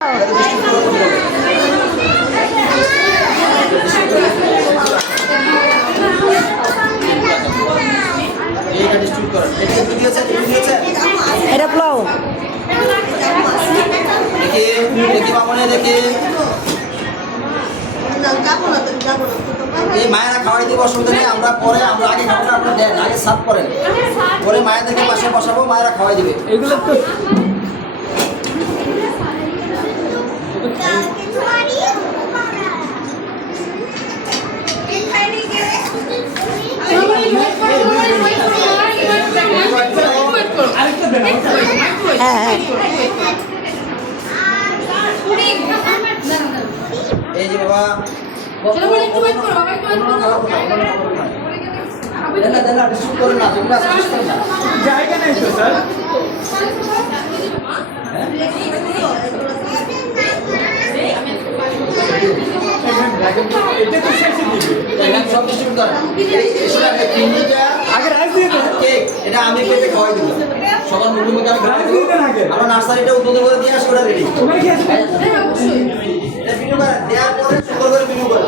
এটা পোলাও এই মায়েরা খাওয়াই দিব, অসুবিধা নেই। আমরা পরে আমরা আগে খাওয়াটা আপনার দেন, আগে সাফ করেন, পরে মায়েদেরকে পাশে বসাবো, মায়েরা খাওয়াই দিবে। এগুলো তো হ্যাঁ এই যে বাবা জায়গা নেই তো স্যার। এটা তো শেষে দিবে। সব ডিস্ট্রিবিউট করেন। আগে রাইস দিয়ে দেন। কেক এটা আমি কেটে খাওয়াই দিব, সবার মুখে মুখে আমি খাওয়াই দিব। আমরা নার্সারিটা উদ্বোধন করে দিয়ে আসি, ওটা রেডি। তোমরা কি আছে? এটা ভিডিও করে দেওয়ার পরে সুন্দর করে ভিডিও করে